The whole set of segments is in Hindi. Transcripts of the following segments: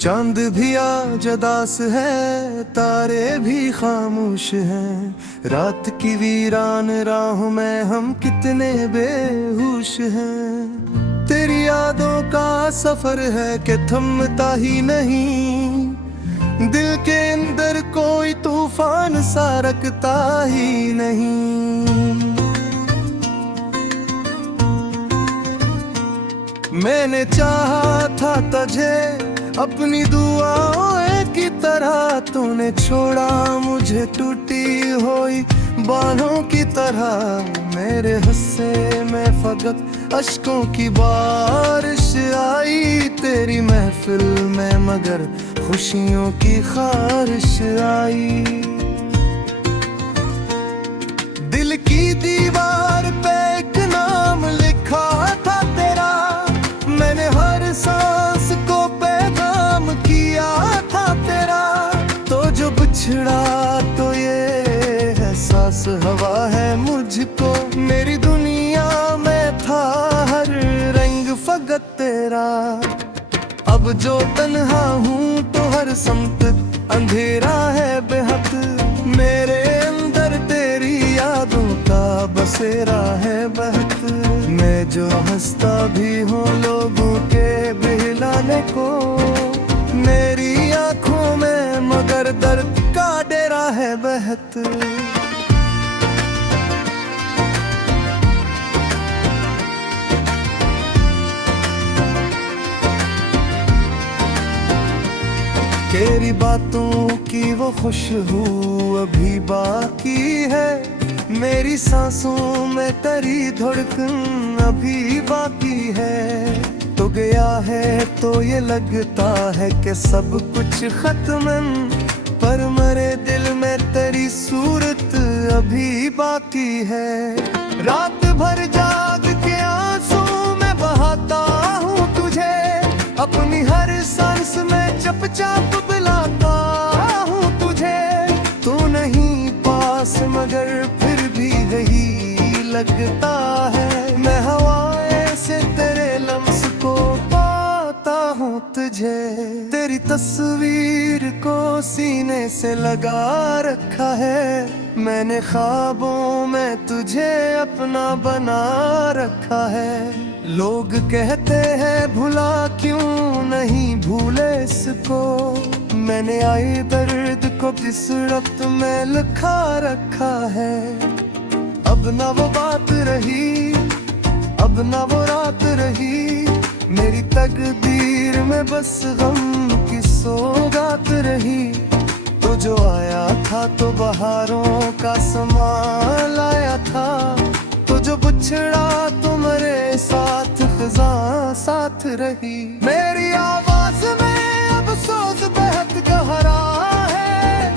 चांद भी आज उदास है, तारे भी खामोश हैं। रात की वीरान राहों में हम कितने बेहोश हैं। तेरी यादों का सफर है कि थमता ही नहीं। दिल के अंदर कोई तूफान सा रखता ही नहीं। मैंने चाहा था तुझे अपनी दुआओं की तरह, तूने छोड़ा मुझे टूटी हुई बाहों की तरह। मेरे हिस्से में फकत अश्कों की बारिश आई, तेरी महफिल में मगर खुशियों की खारिश आई। दिल की दीवार पे एक नाम लिखा था तेरा, मैंने हर सांस को पैगाम किया था तेरा। तो जो बिछड़ा तो ये एहसास हवा है मुझको, मेरी दुनिया में था हर रंग फकत तेरा। अब जो तन्हा हूँ तो हर समत अंधेरा है बेहद, मेरे अंदर तेरी यादों का बसेरा है बहत। मैं जो हंसता भी हूँ लोगों के बहलाने को, मेरी आंखों में मगर दर्द का डेरा है बहत। तेरी बातों की वो खुशबू अभी बाकी है, मेरी सांसों में तेरी धड़कन अभी बाकी है। तो गया है तो ये लगता है कि सब कुछ खत्म, पर मेरे दिल में तेरी सूरत अभी बाकी है। रात भर जाग के आंसू में बहाता हूँ तुझे, अपनी हर सांस में चुपचाप बुलाता हूँ तुझे। तू नहीं पास मगर फिर भी यही लगता है, मैं हवाएं से तेरे लम्स को पाता हूँ तुझे। तेरी तस्वीर को सीने से लगा रखा है, मैंने ख्वाबों में तुझे अपना बना रखा है। लोग कहते हैं भुला क्यों नहीं भूले इसको, मैंने आई दर्द को किस रफ्त में लिखा रखा है। अब ना वो बात रही, अब ना वो रात रही, मेरी तकदीर में बस गम की सौगात रही। तो जो आया था तो बहारों का समा लाया था, तो जो बिछड़ा तो मेरे साथ खज़ां साथ रही। मेरी आवाज में अब सोच बेहद गहरा है,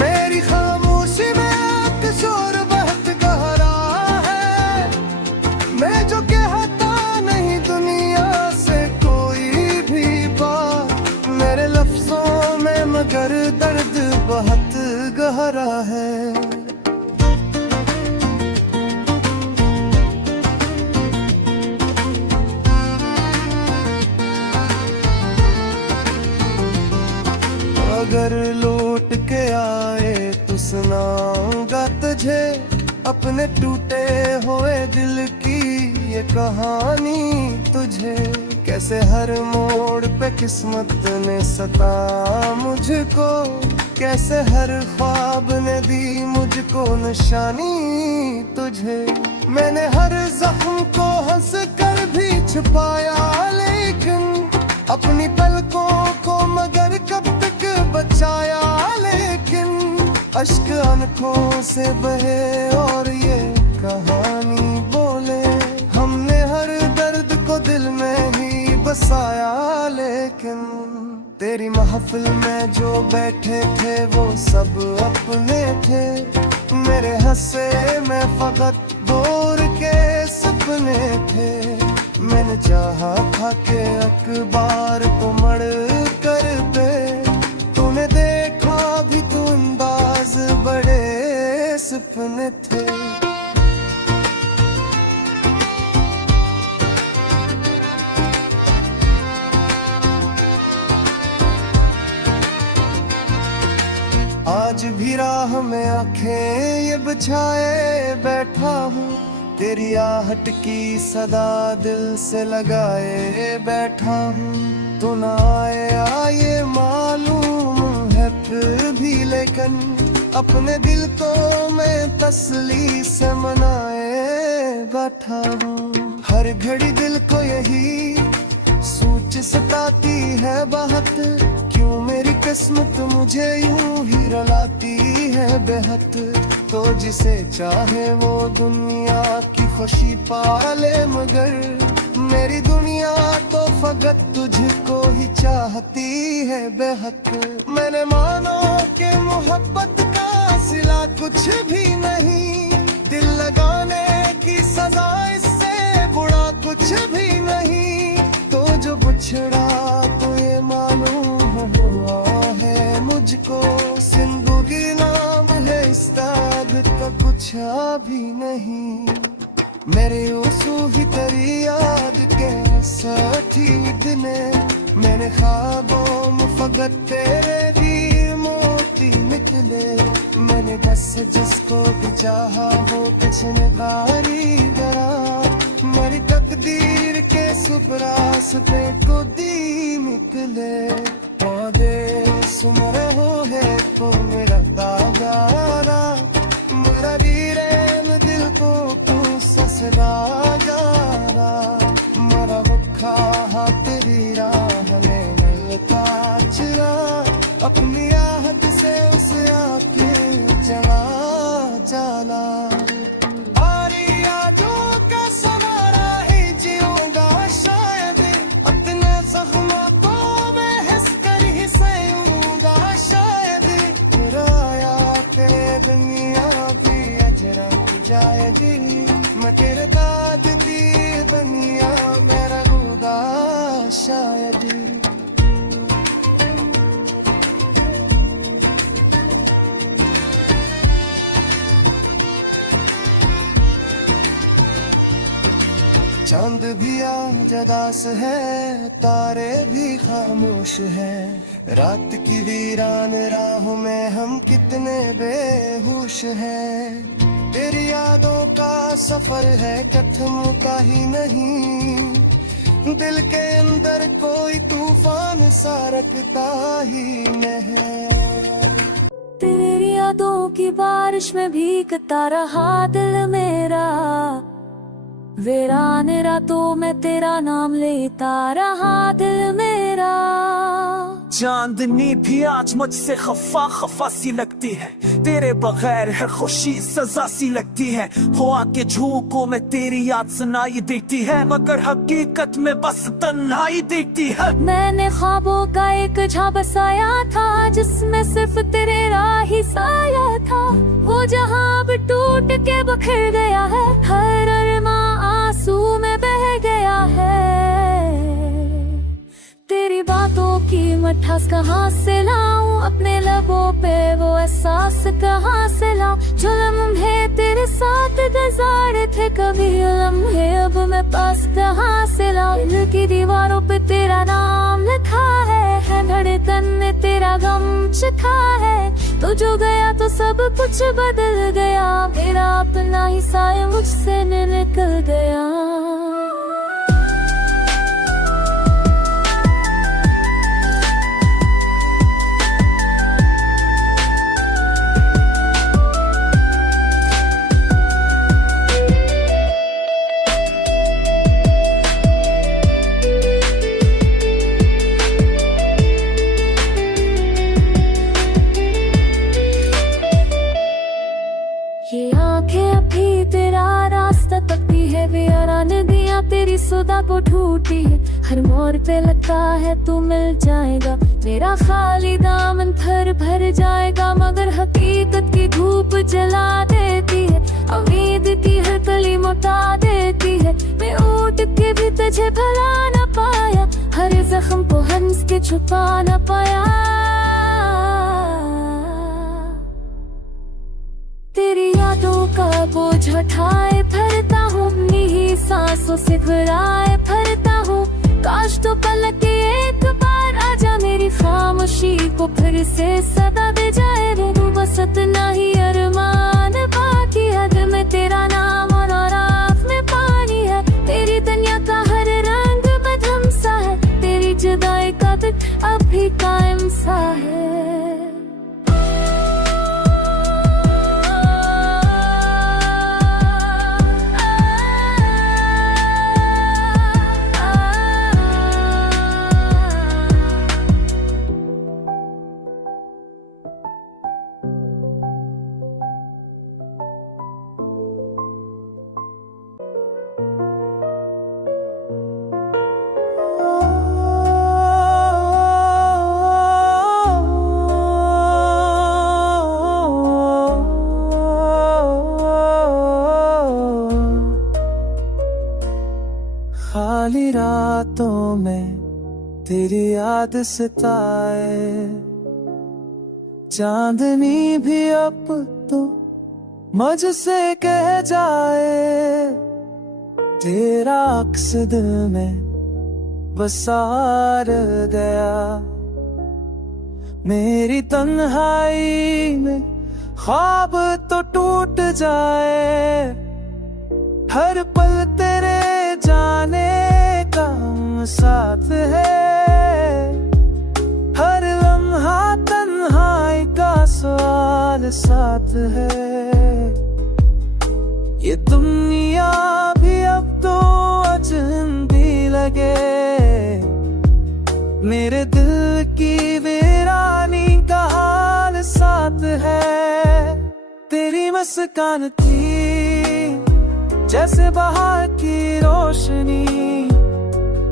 मेरी खामोशी में अब शोर बेहद गहरा है। मैं जो कहता नहीं दुनिया से कोई भी बात, मेरे लफ्जों में मगर दर्द बहुत गहरा है। अगर लौट के आए तो सुनाऊंगा तुझे अपने टूटे हुए दिल की ये कहानी तुझे। कैसे हर मोड़ पे किस्मत ने सता मुझको, कैसे हर ख्वाब ने दी मुझको निशानी तुझे। मैंने हर जख्म को हंस कर भी छुपाया, लेकिन अपनी पलकों को मगर कब तक बचाया। लेकिन अश्क आंखों से बहे और ये कहानी बोले, हमने हर दर्द को दिल में ही बसाया। लेकिन तेरी महफिल में जो बैठे थे वो सब अपने थे, मेरे हंसे में फकत दूर के सपने थे। मैंने चाहा था कि अखबार को मड़ कर दे, तूने देखा भी तो अंदाज बड़े सपने थे। आज भी राह में आंखें ये बिछाए बैठा हूँ, तेरी आहट की सदा दिल से लगाए बैठा हूँ। तू ना आया ये मालूम है फिर भी, लेकिन अपने दिल को मैं तसल्ली से मनाए बैठा हूँ। हर घड़ी दिल को यही सोच सताती है बहुत, क्यों मेरी किस्मत मुझे यूं ही रुलाती है बेहद। तो जिसे चाहे वो दुनिया की खुशी पाले, मगर मेरी दुनिया तो फकत तुझको ही चाहती है बेहद। मैंने मानो कि मोहब्बत का सिला कुछ भी नहीं, दिल लगाने की सजा इससे बुरा कुछ भी नहीं। तो जो बिछड़ा तो ये मालूम हुआ है मुझको, जिंदगी नाम है इस ताब का कुछ भी नहीं। मेरे ओसू ही तेरी याद के सठी दिने, मैंने ख्वाबों में फकत तेरे भी मोती निकले। मैंने बस जिसको भी चाहा वो पिछने बारी डरा, मेरी तकदीर के सुबरासते को दी निकले। पौधे सुन रहो है तो मेरा तागारा, मेरा रीरेन दिल को तू ससरा जा रहा। मेरा भूखा हाथ तेरी राह में मिलता चला, अपनी आहट से उसे आके जला जाला। जाएगी मैं तेरे दाद दी दुनिया मेरा खुदा शायद। चांद भी आज उदास है, तारे भी खामोश है, रात की वीरान राहों में हम कितने बेहोश हैं। तेरी यादों का सफर है खत्म का ही नहीं, दिल के अंदर कोई तूफान सा रखता ही है। तेरी यादों की बारिश में भीगता रहा दिल मेरा, वीरान रातों में तेरा नाम लेता रहा दिल मेरा। चांदनी भी आज मुझसे खफा खफा सी लगती है, तेरे बगैर है खुशी सजा सी लगती है। हवा के झोंकों में तेरी याद सुनाई देती है, मगर हकीकत में बस तन्हाई दिखती है। मैंने ख्वाबों का एक झांक बसाया था, जिसमें सिर्फ तेरे राह ही साया था। वो जहां अब टूट के बिखर गया है, हर अरमां आंसू में बह गया है। तेरी बातों की मिठास कहाँ से लाऊं, अपने लबों पे वो एहसास कहाँ से लाऊं। जो लम्हे तेरे साथ गुजारे थे कभी लम्हे अब मैं पास कहाँ से लाऊं। दिल की दीवारों पे तेरा नाम लिखा है धड़कन ने तेरा गम चिखा है। तो जो गया तो सब कुछ बदल गया, मेरा अपना ही साया मुझसे निकल गया। ये आंखें अभी तेरा रास्ता तकती है, वीरान नदियाँ तेरी सुधा को ढूंढती है। हर मोड़ पे लगता है तू मिल जाएगा, मेरा खाली दामन भर भर जाएगा। मगर हकीकत की धूप जला देती है, उम्मीद की हर कली मोटा देती है। मैं उठ के भी तुझे भला न पाया, हर जख्म को हंस के छुपा न पाया। तेरी यादों का बोझ उठाए फिरता हूँ, नी सांसों से घबराए फिरता हूँ। काश तो पलक एक बार आजा मेरी खाम खामोशी को फिर से सदा दे जाए रे तू, बस इतना ही अरमान बाकी है दिल में तेरा नाम और आँख में पानी है। तेरी दुनिया का हर रंग मधुम सा है, तेरी जुदाई का दुख अब भी कायम सा है। खाली रातों में तेरी याद सताए, चांदनी भी अब तो मुझसे कह जाए, तेरा अक्स दिल में बसार गया। मेरी तन्हाई में ख्वाब तो टूट जाए, हर पल तेरे जाने का साथ है, हर लम्हा तन्हाई का सवाल साथ है। ये दुनिया भी अब तो अजनबी लगे, मेरे दिल की वीरानी का हाल साथ है। तेरी मुस्कान थी जैसे बाहर की रोशनी,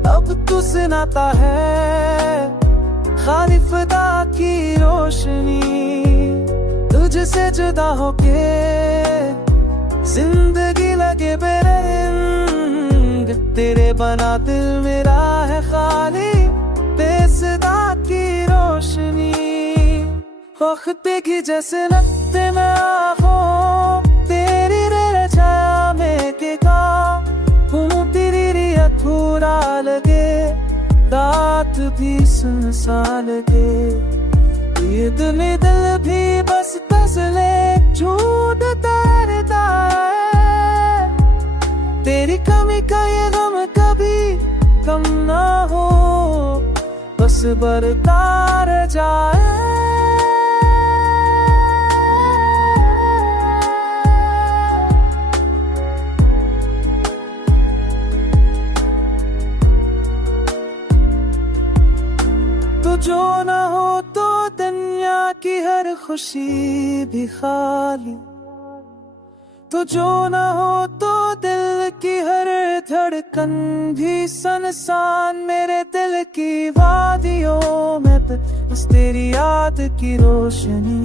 अब तू सुनाता है खाली फिदा की रोशनी। तुझसे जुदा होके जिंदगी लगे बेरंग, तेरे बना दिल मेरा है खाली बेसदा की रोशनी। वक्त की जैसे लगते मैं आँखों तेरी रे छाया में के का तेरी अधूरा लगे, रात भी सुनसान लगे। ये दिल भी बस तसले झूठ तरता है, तेरी कमी का ये गम कभी कम ना हो, बस बरतार जाए। तो जो न हो तो दुनिया की हर खुशी भी खाली, तो जो न हो तो दिल की हर धड़कन भी सनसान। मेरे दिल की वादियों में बस तेरी याद की रोशनी,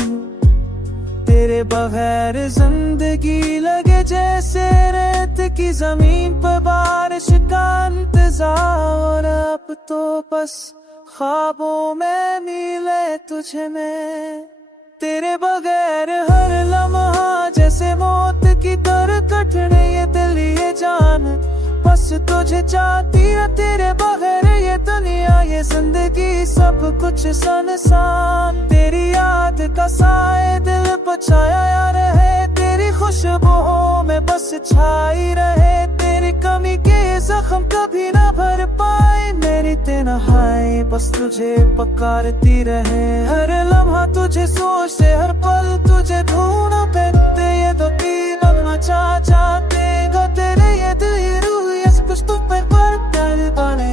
तेरे बगैर जिंदगी लगे जैसे रेत की जमीन पर बारिश का इंतजार। अब तो बस ख्वाबों में मिले तुझे मैं, तेरे बगैर हर लम्हा जैसे मौत की तरह कटने। ये दिल ये जान बस तुझे चाहती है, तेरे बगैर ये दुनिया ये जिंदगी सब कुछ सुनसान। तेरी याद का साए दिल पर छाया रहे, तेरी खुशबुओं में बस छाई रहे। तेरी कमी के जख्म कभी ना भर पाए, मेरी तन्हाई बस तुझे पुकारती रहे। हर लम्हा तुझे सोचते, हर पल तुझे ढूंढ पहनते। ये दो तीन लम्हा चाहते तेरे ये दिल ये रूह ये सब कुछ तुम पे पर बने।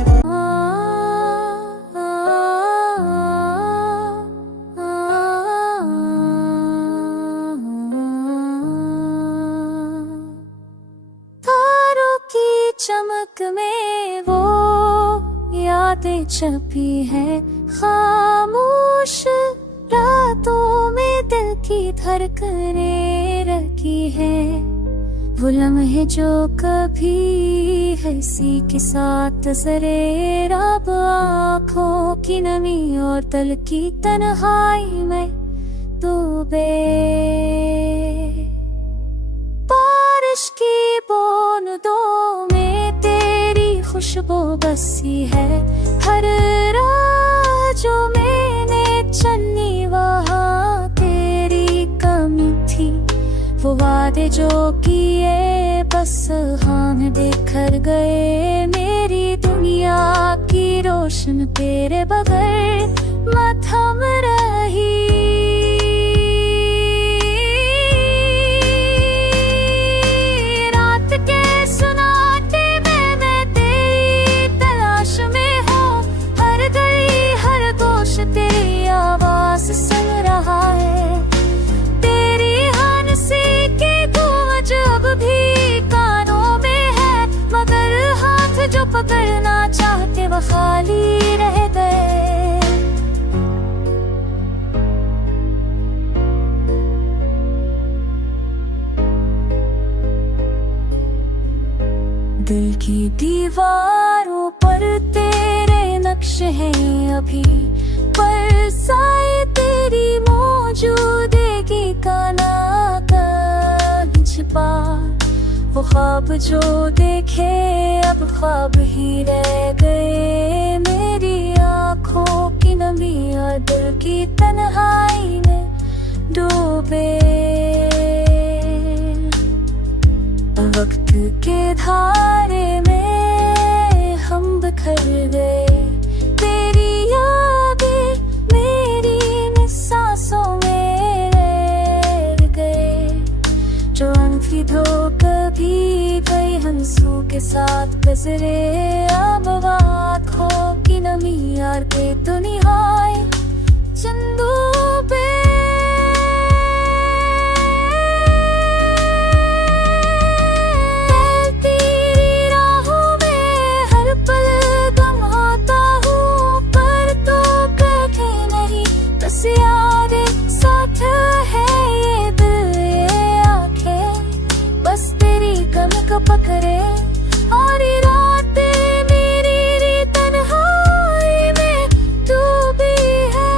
तारों की चमक में वो यादें छपी है, खामोश रातों में दिल की धड़कनें रखी है। वो लम्हे जो कभी हंसी के साथ सरे रब, आँखों की नमी और दिल की तन्हाई में डूबे। बारिश की बूंदों में तेरी खुशबू बसी है, हर राह जो मैंने वादे जो किए बस हम बिखर गए। मेरी दुनिया की रोशन तेरे बगैर न थम रही। रात के सुनाटे में मैं तेरी तलाश में हूँ। हर गली हर गोश तेरी आवाज सुन रहा है। तेरी हंसी की गूंज अब भी कानों में है, मगर हाथ जो पकड़ना चाहते वो खाली रह गए। दिल की दीवारों पर तेरे नक्श हैं अभी, पर साए तेरी मौजूदगी का ना कहीं छिपा। वो ख्वाब जो देखे अब ख्वाब ही रह गए। मेरी आँखों की नमी और दिल की तन्हाई में डूबे। वक्त के धारे में हम बिखर गए। तेरी यादें मेरी सांसों में रह गए। जो अनफी धो कभी गई हंसू के साथ गुजरे। अब आँखों की नमी यार के दुनियाएं चंदू पे। पकड़े और रातें मेरी तन्हाई में डूबी है।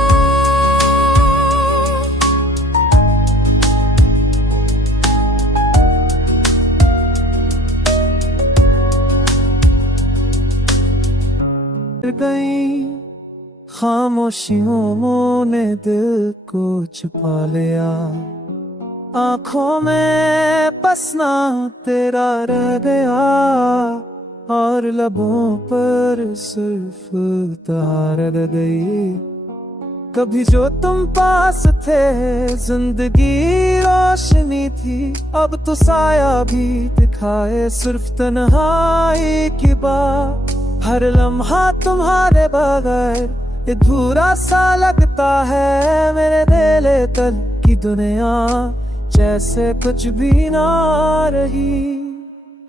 गई खामोशियों ने दिल को छुपा लिया। आँखों में बसना तेरा रह गया और लबों पर सिर्फ तार रह गई। कभी जो तुम पास थे जिंदगी रोशनी थी, अब तो साया भी दिखाए सिर्फ तन्हाई की बात। हर लम्हा तुम्हारे बगैर अधूरा सा लगता है। मेरे दिल तल की दुनिया जैसे कुछ भी ना रही।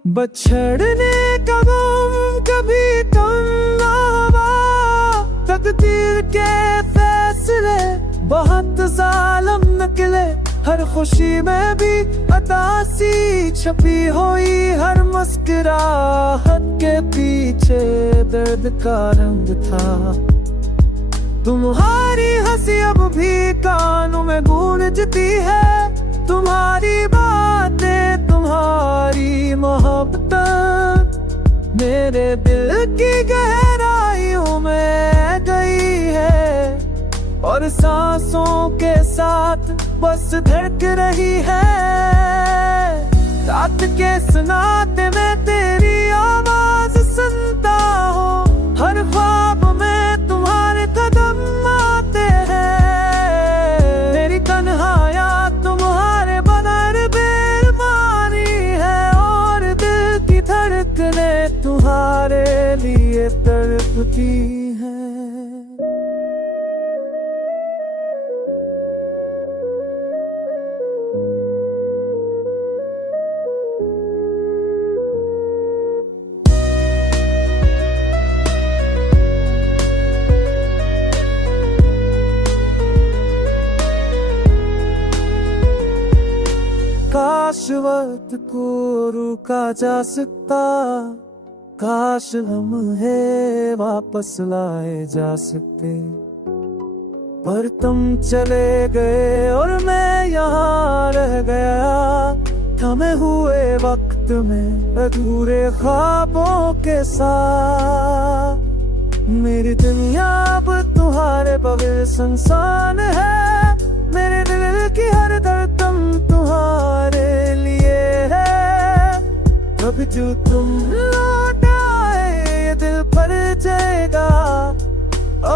बछड़ने का गम कभी कम ना हुआ। तकदीर के फैसले बहुत जालिम निकले। हर खुशी में भी अतासी छपी हुई। हर मुस्कुराहट के पीछे दर्द का रंग था। तुम्हारी हंसी अब भी कानों में गूंजती है। तुम्हारी बातें तुम्हारी मोहब्बत मेरे दिल की गहराइयों में गई है और सांसों के साथ बस धड़क रही है। रात के सन्नाटे में तेरी आवाज सुनता हूँ। हर ख्वाब में तुम्हारे कदम आते हैं। मेरी तन्हाइयाँ तुम्हारे बगैर बेमानी है और दिल की धड़कने तुम्हारे लिए तड़पती है। काश वक्त को रुका जा सकता, काश लम्हे वापस लाए जा सकते, पर तुम चले गए और मैं यहाँ रह गया थमे हुए वक्त में अधूरे ख्वाबों के साथ। मेरी दुनिया अब तुम्हारे बगैर सुनसान है। मेरे दिल की हर धड़कन तुम्हारे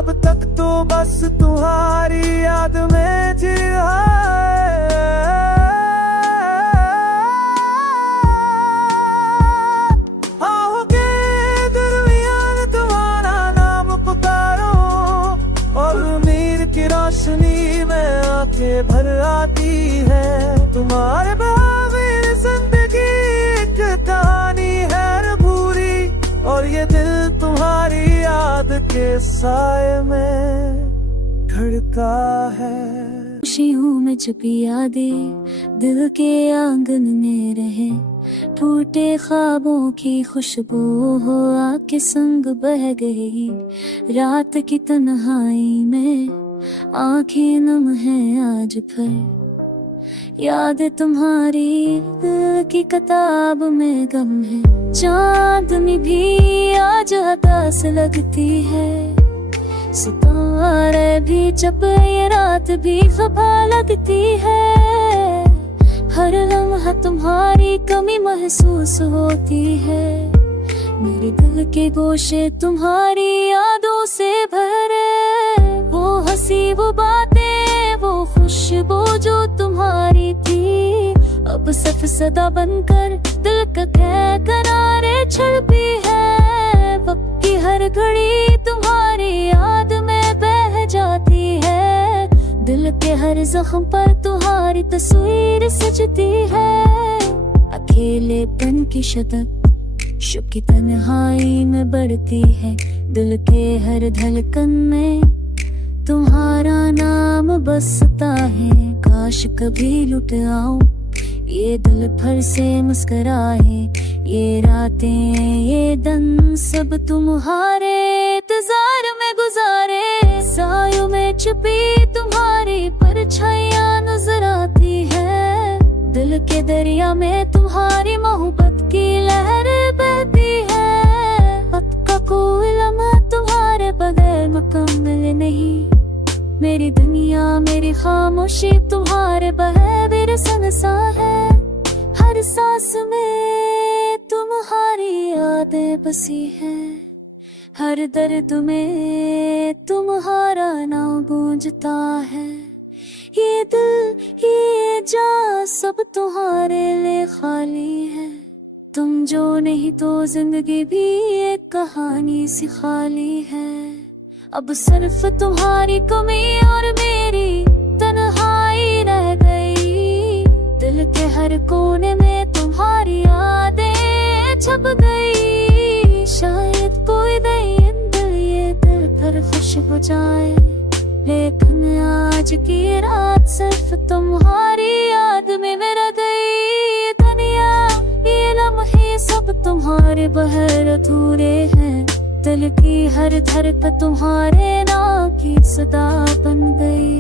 अब तक तो बस तुम्हारी याद में जी रहा है। आओगे दरमियान तुम्हारा नाम पुकारो और उम्मीद की रोशनी में आंखें भर आती है। तुम्हारे बगैर जिंदगी एक कहानी है पूरी और ये दिल तुम्हारी याद के साए में धड़का है। खुशियों में छुपी यादें दिल के आंगन में रहे, टूटे ख्वाबों की खुशबू हो आके संग बह गई। रात की तन्हाई में आंखें नम है आज फिर, याद तुम्हारी दिल की किताब में गम है। चांदनी भी आज हताश लगती है, सितारे भी जब ये रात भी खफा लगती है। हर लम्हा तुम्हारी कमी महसूस होती है, मेरे दिल के गोशे तुम्हारी यादों से भरे। वो हंसी वो बातें वो खुशबू जो तुम्हारी थी, अब सफ सदा बनकर दिल का करारे छलपी है। वक्त की हर घड़ी तुम्हारी याद में बह जाती है, दिल के हर जख्म पर तुम्हारी तस्वीर सजती है। अकेलेपन की शिद्दत शुक की तन्हाई में बढ़ती है, दिल के हर धड़कन में तुम्हारा नाम बसता है। काश कभी लुट आऊं ये दिल भर से मुस्कुराए, ये रातें ये दिन सब तुम्हारे इंतजार में गुजारे। सायों में छुपी तुम्हारी परछाइयां नजर आती है, दिल के दरिया में तुम्हारी मोहब्बत की लहर बहती है। वक्त का कोई लम्हा तुम्हारे बगैर मुकम्मल नहीं, मेरी दुनिया मेरी खामोशी तुम्हारे बगैर संसार है। हर सांस में तुम्हारी यादें बसी है, हर दर्द में तुम्हारा नाम गूंजता है। ये दिल ये जान सब तुम्हारे लिए खाली है, तुम जो नहीं तो जिंदगी भी एक कहानी सी खाली है। अब सिर्फ तुम्हारी कमी और मेरी तन्हाई रह गई, दिल के हर कोने में तुम्हारी यादें छप गई। शायद कोई दिन दिल ये दिल पर खुश हो जाए, लेकिन आज की रात सिर्फ तुम्हारी याद में मेरा गई। दुनिया ये लम्हे सब तुम्हारे बहर अधूरे हैं, दिल की हर धड़कन तुम्हारे नाम की सदा बन गई।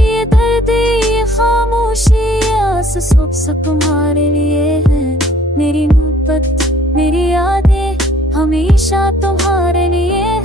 ये दर्द ये खामोशी आस सब तुम्हारे लिए है, मेरी मोहब्बत मेरी यादें हमेशा तुम्हारे लिए है।